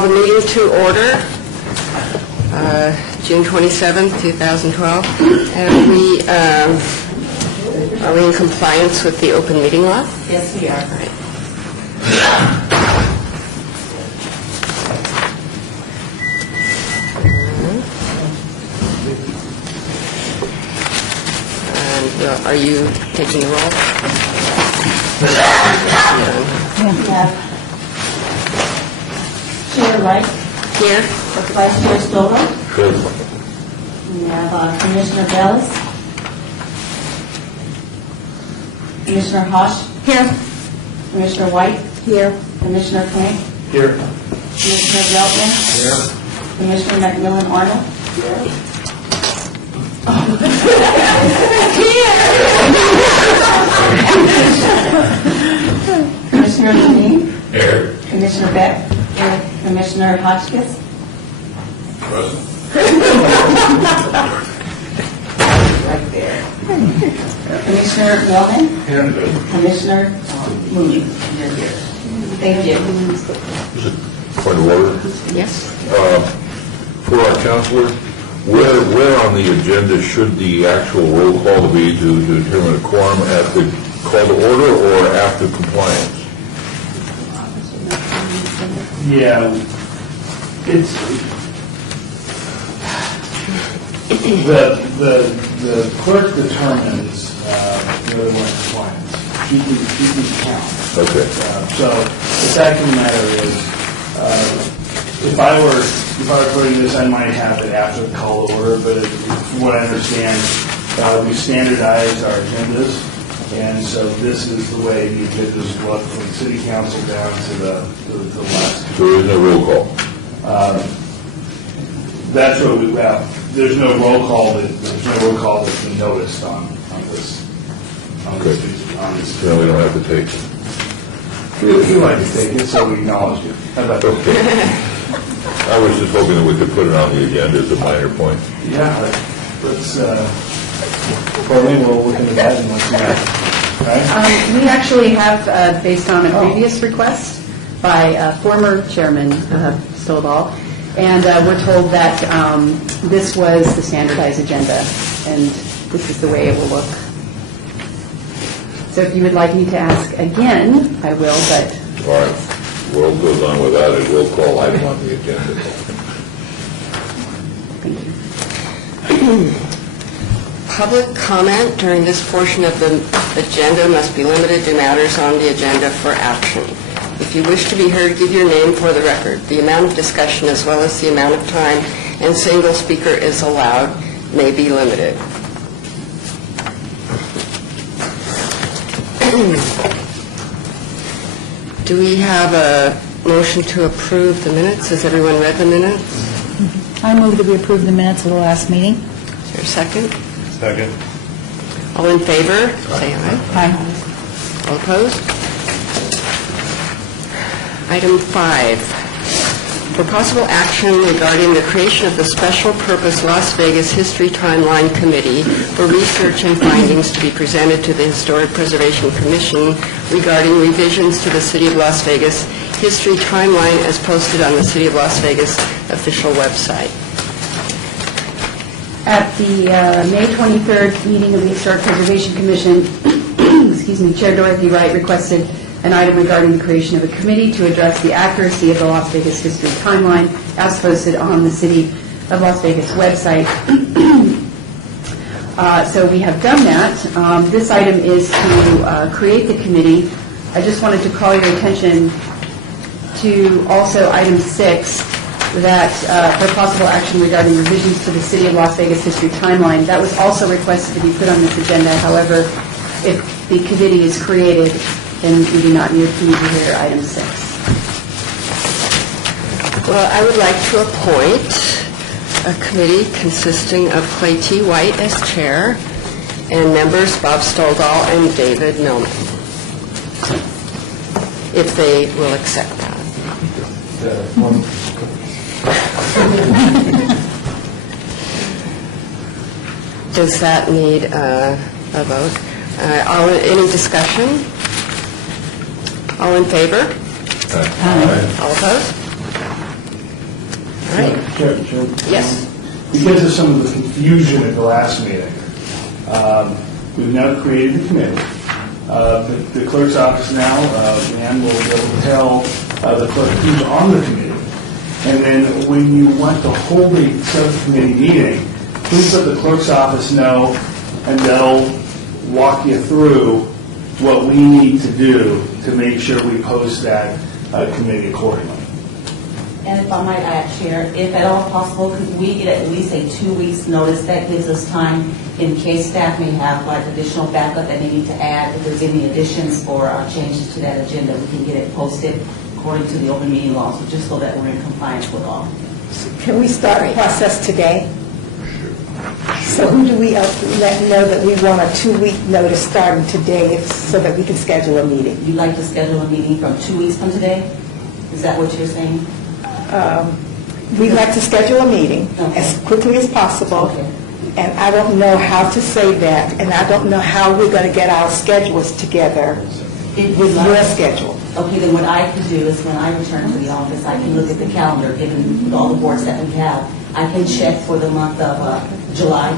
call the meeting to order, June 27th, 2012. And are we in compliance with the open meeting law? Yes, we are. Right. And are you taking the roll? We have Chair Wright, Here. Vice Chair Stoller. Good. We have Commissioner Bellis. Commissioner Hosh. Here. Commissioner White. Here. Commissioner Kane. Here. Commissioner Veltman. Here. Commissioner McMillan Arnold. Commissioner Levine. Here. Commissioner Beck. Commissioner Hotchkiss. Present. Right there. Commissioner Wellman. Here. Commissioner Mooney. Thank you. Point of order. Yes. For our counselor, where on the agenda should the actual roll call be to determine a quorum at the call to order or after compliance? Yeah, it's, the clerk determines whether we're in compliance. She can count. Okay. So the fact of the matter is, if I were putting this, I might have it after the call to order, but from what I understand, we standardized our agendas, and so this is the way the agendas look from city council down to the last. So there is no roll call. That's what we have. There's no roll call that's been noticed on this. Okay. Then we don't have to take it. We like to take it, so we acknowledge it. How about that? Okay. I was just hoping that we could put it on the agenda as a minor point. Yeah, let's, Pauline, we'll look into that and let you know. Right? We actually have, based on a previous request by former Chairman Stovall, and we're told that this was the standardized agenda, and this is the way it will look. So if you would like me to ask again, I will, but... All right. World goes on without a roll call item on the agenda. Thank you. Public comment during this portion of the agenda must be limited to matters on the agenda for action. If you wish to be heard, give your name for the record. The amount of discussion as well as the amount of time and single speaker is allowed may be limited. Do we have a motion to approve the minutes? Has everyone read the minutes? I move that we approve the minutes of the last meeting. Is there a second? Second. All in favor? Say aye. Aye. All opposed? Item 5, for possible action regarding the creation of the Special Purpose Las Vegas History Timeline Committee for research and findings to be presented to the Historic Preservation Commission regarding revisions to the City of Las Vegas History Timeline as posted on the City of Las Vegas official website. At the May 23rd meeting of the Historic Preservation Commission, excuse me, Chair Dorothy Wright requested an item regarding the creation of a committee to address the accuracy of the Las Vegas history timeline as posted on the City of Las Vegas website. So we have done that. This item is to create the committee. I just wanted to call your attention to also item 6, that for possible action regarding revisions to the City of Las Vegas history timeline. That was also requested to be put on this agenda. However, if the committee is created, then we do not need to hear item 6. Well, I would like to appoint a committee consisting of Clay T. White as chair and members Bob Stovall and David Millman, if they will accept that. Does that need a vote? Any discussion? All in favor? Aye. All opposed? right. Chair, Yes. because of some of the confusion at the last meeting, we've now created a committee. The clerk's office now, Ann will be able to tell the clerk who's on the committee. And then when you want to hold a subcommittee meeting, please let the clerk's office know, and they'll walk you through what we need to do to make sure we post that committee accordingly. And if I might add, Chair, if at all possible, could we get at least a 2 weeks notice? That gives us time in case staff may have like additional backup that they need to add. If there's any additions or changes to that agenda, we can get it posted according to the open meeting law, so just so that we're in compliance with all. Can we start the process today? So who do we let know that we want a 2-week notice starting today so that we can schedule a meeting? You'd like to schedule a meeting from 2 weeks from today? Is that what you're saying? We'd like to schedule a meeting as quickly as possible. Okay. And I don't know how to say that, and I don't know how we're going to get our schedules together with your schedule. Okay, then what I can do is when I return to the office, I can look at the calendar, given with all the boards that we have. I can check for the month of July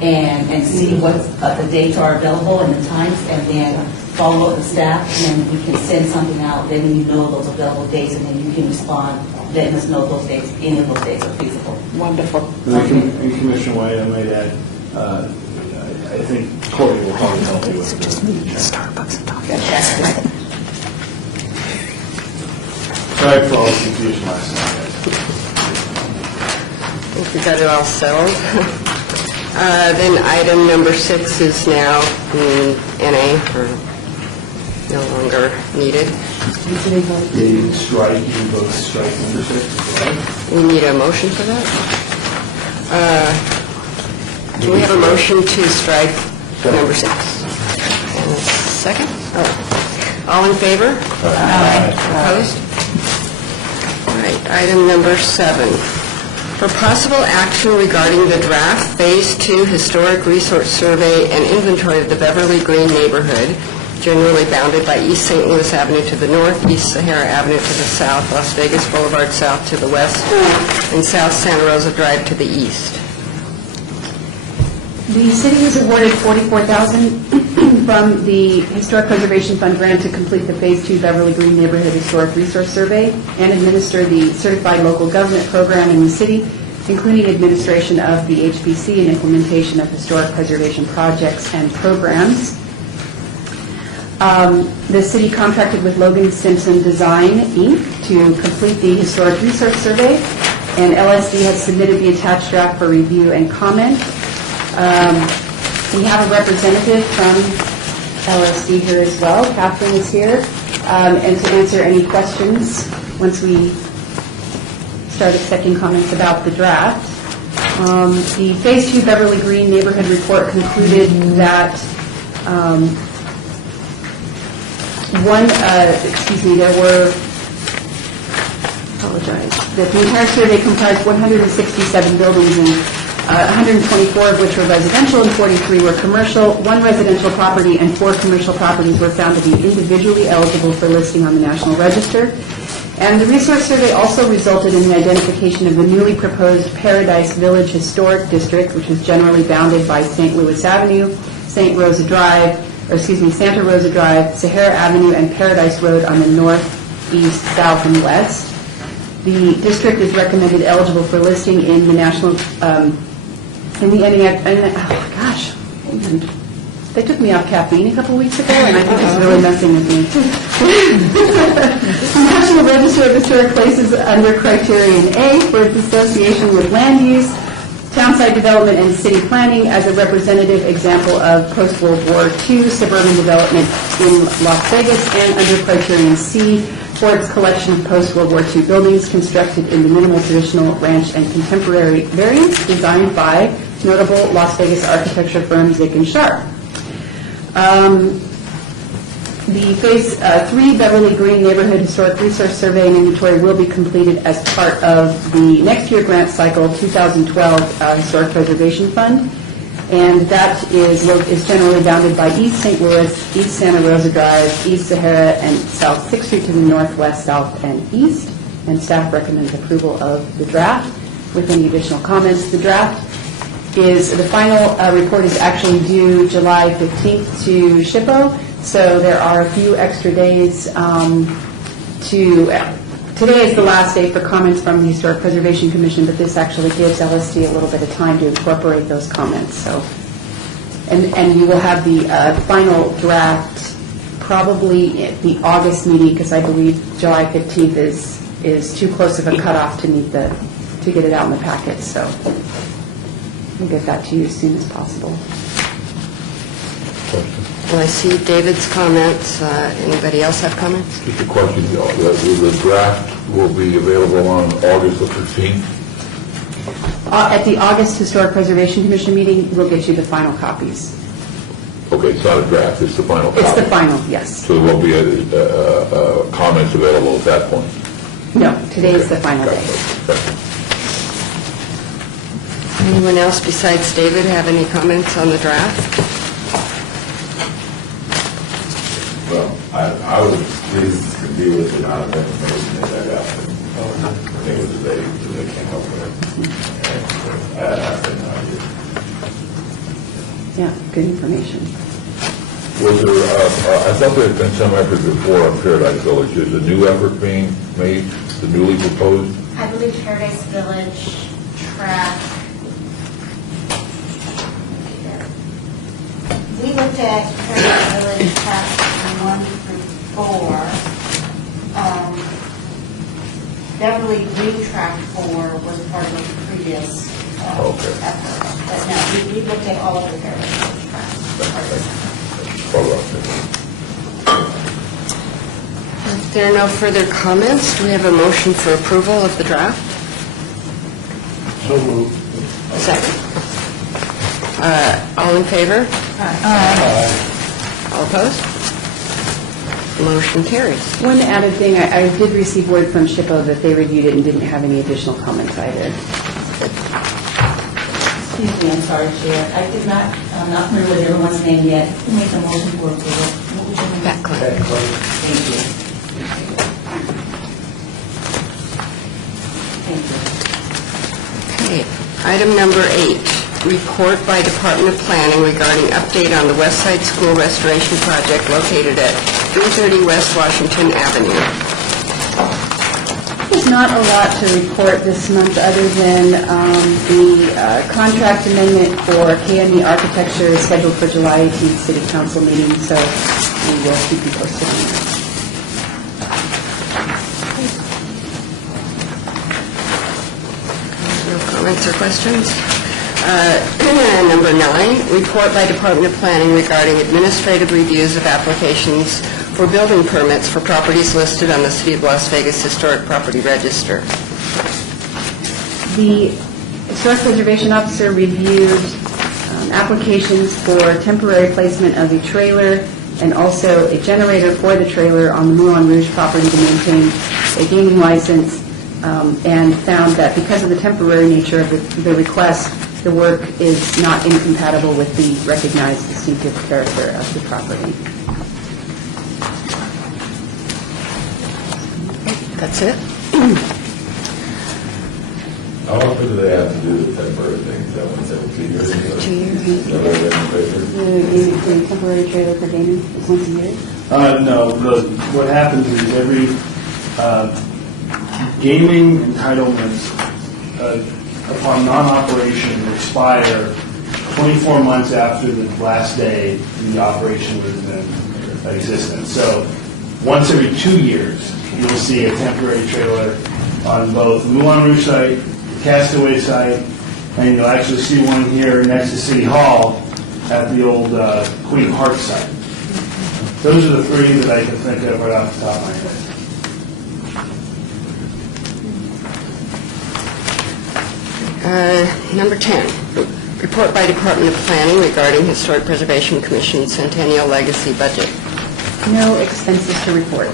and see what the dates are available and the times, and then follow up with staff, and then we can send something out, then you know those available dates, and then you can respond, letting us know those dates, any of those dates are feasible. Wonderful. And Commissioner White, I might add, I think Courtney will probably help you with this. Starbucks and talk. Sorry for all the confusion last night, guys. I think we got it all settled. Then item number 6 is now in NA, or no longer needed. You strike, you both strike number 6, right? We need a motion for that? Do we have a motion to strike number 6? And a second? Oh. All in favor? Opposed? All right, item number 7. For possible action regarding the draft Phase 2 Historic Resource Survey and Inventory of the Beverly Green neighborhood, generally bounded by East St. Louis Avenue to the north, East Sahara Avenue to the south, Las Vegas Boulevard South to the west, and South Santa Rosa Drive to the east. The city was awarded $44,000 from the Historic Preservation Fund grant to complete the Phase 2 Beverly Green Neighborhood Historic Resource Survey and administer the Certified Local Government Program in the city, including administration of the HPC and implementation of historic preservation projects and programs. The city contracted with Logan Simpson Design, Inc. to complete the Historic Resource Survey, and LSD has submitted the attached draft for review and comment. We have a representative from LSD here as well. Catherine is here, and to answer any questions once we start accepting comments about the draft. The Phase 2 Beverly Green Neighborhood Report concluded that that the entire survey comprised 167 buildings, and 124 of which were residential and 43 were commercial. 1 residential property and 4 commercial properties were found to be individually eligible for listing on the National Register. And the resource survey also resulted in the identification of the newly proposed Paradise Village Historic District, which is generally bounded by St. Louis Avenue, Santa Rosa Drive, Sahara Avenue, and Paradise Road on the north, east, south, and west. The district is recommended eligible for listing in the national, they took me off caffeine a couple weeks ago, and I think it's really messing with me. The National Register of Historic Places under Criterion A for its association with land use, townsite development, and city planning as a representative example of post-World War II suburban development in Las Vegas, and under Criterion C for its collection of post-World War II buildings constructed in the minimal traditional ranch and contemporary variants designed by notable Las Vegas architecture firm Zick & Sharp. The Phase 3 Beverly Green Neighborhood Historic Resource Survey and Inventory will be completed as part of the next year grant cycle 2012 Historic Preservation Fund, and that is generally bounded by East St. Louis, East Santa Rosa Drive, East Sahara, and South 6th Street to the northwest, south, and east. and staff recommends approval of the draft with any additional comments. The draft is, the final report is actually due July 15th to SHPO, so there are a few extra days today is the last day for comments from the Historic Preservation Commission, but this actually gives LSD a little bit of time to incorporate those comments. So, and you will have the final draft probably at the August meeting, because I believe July 15th is too close of a cutoff to meet to get it out in the packet. So we'll get that to you as soon as possible. Well, I see David's comments. Anybody else have comments? Just a question, the draft will be available on August the 15th? At the August Historic Preservation Commission meeting, we'll get you the final copies. Okay, it's not a draft, it's the final copy. It's the final, yes. So there won't be comments available at that point? No, today is the final day. Gotcha. Anyone else besides David have any comments on the draft? Well, I was pleased to be with the amount of information that I got from, I think it was the day that they came up with. And I had no idea. Yeah, good information. Was there, I thought there had been some effort before on Paradise Village. Is a new effort being made, the newly proposed? I believe Paradise Village track. We looked at Paradise Village tracks 1 through 4. Beverly Green track 4 was part of the previous Okay. effort. But no, we looked at all of the Paradise Village tracks. All right. If there are no further comments, do we have a motion for approval of the draft? So moved. Second. All in favor? All opposed? Motion carries. One added thing, I did receive word from SHPO that they reviewed it and didn't have any additional comments either. Excuse me, I'm sorry, Chair. I'm not familiar with everyone's name yet. Who made the motion for approval? What was your name? Beckley. Thank you. Thank you. Okay. Item number 8, report by Department of Planning regarding update on the West Side School Restoration Project located at 330 West Washington Avenue. There's not a lot to report this month other than the contract amendment for KME Architecture is scheduled for July 18th City Council meeting, so we will keep you posted on that. No comments or questions? Number 9, report by Department of Planning regarding administrative reviews of applications for building permits for properties listed on the City of Las Vegas Historic Property Register. The Historic Preservation Officer reviewed applications for temporary placement of a trailer and also a generator for the trailer on the Moulin Rouge property to maintain a gaming license, and found that because of the temporary nature of the request, the work is not incompatible with the recognized distinctive character of the property. That's it? How often do they have to do the temporary things? That one's every 2 years? 2 years. Is that right in the paper? The temporary trailer for gaming is once a year? No, what happens is every gaming entitlements upon non-operation expire 24 months after the last day the operation was in existence. So once every 2 years, you'll see a temporary trailer on both the Moulin Rouge site, the Castaway site, and you'll actually see one here next to City Hall at the old Queen Hart site. Those are the 3 that I can think of right off the top of my head. Number 10, report by Department of Planning regarding Historic Preservation Commission Centennial Legacy Budget. No expenses to report.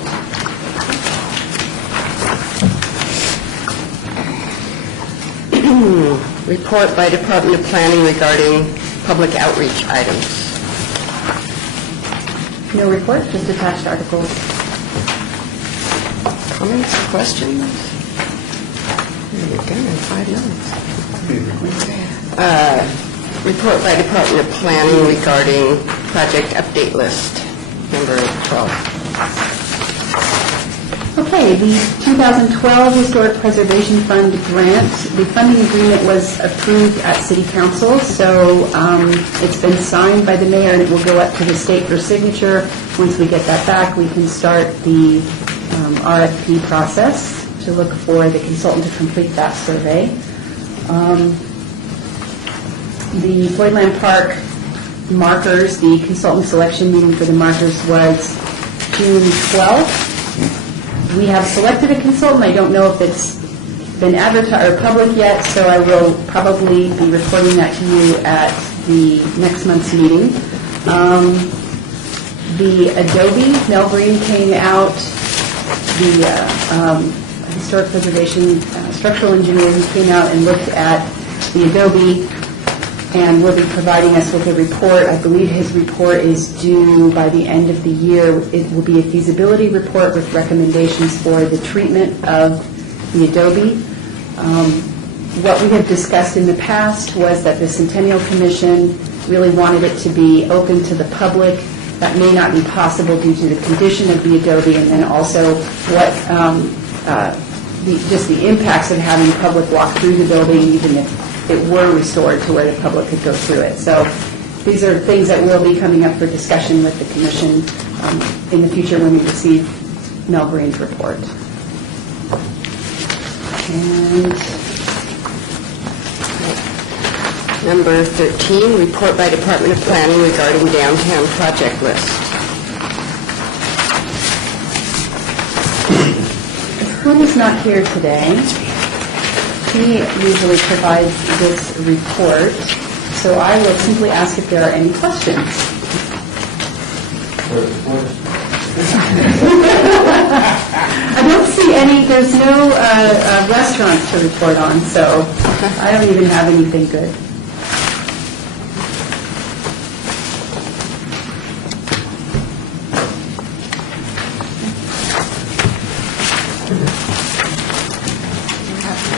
Report by Department of Planning regarding public outreach items. No report, just attached articles. Comments or questions? You're done in 5 minutes. Report by Department of Planning regarding project update list, number 12. Okay, the 2012 Historic Preservation Fund grant, the funding agreement was approved at City Council, so it's been signed by the mayor, and it will go up to the state for signature. Once we get that back, we can start the RFP process to look for the consultant to complete that survey. The Floydland Park markers, the consultant selection meeting for the markers was June 12th. We have selected a consultant. I don't know if it's been advertised or public yet, so I will probably be reporting that to you at the next month's meeting. The Adobe, Mel Green came out, the Historic Preservation Structural Engineer, who came out and looked at the Adobe and will be providing us with a report. I believe his report is due by the end of the year. It will be a feasibility report with recommendations for the treatment of the Adobe. What we have discussed in the past was that the Centennial Commission really wanted it to be open to the public. That may not be possible due to the condition of the Adobe, and then also what just the impacts of having public walk through the building, even if it were restored to where the public could go through it. So these are things that will be coming up for discussion with the commission in the future when we receive Mel Green's report. And Number 13, report by Department of Planning regarding downtown project list. Flynn is not here today. He usually provides this report, so I will simply ask if there are any questions. I don't see any, there's no restaurants to report on, so I don't even have anything good.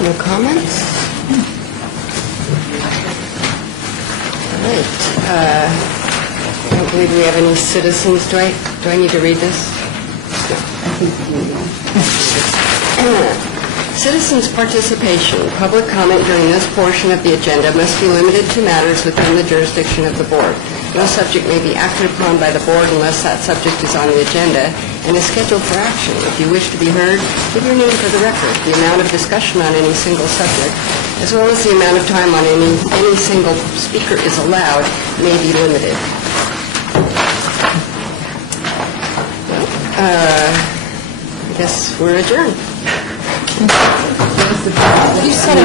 No comments? All right. I don't believe we have any citizens. Do I need to read this? I think we will. Citizens' participation. Public comment during this portion of the agenda must be limited to matters within the jurisdiction of the board. No subject may be acted upon by the board unless that subject is on the agenda and is scheduled for action. If you wish to be heard, give your name for the record. The amount of discussion on any single subject, as well as the amount of time on any single speaker is allowed, may be limited. I guess we're adjourned. You said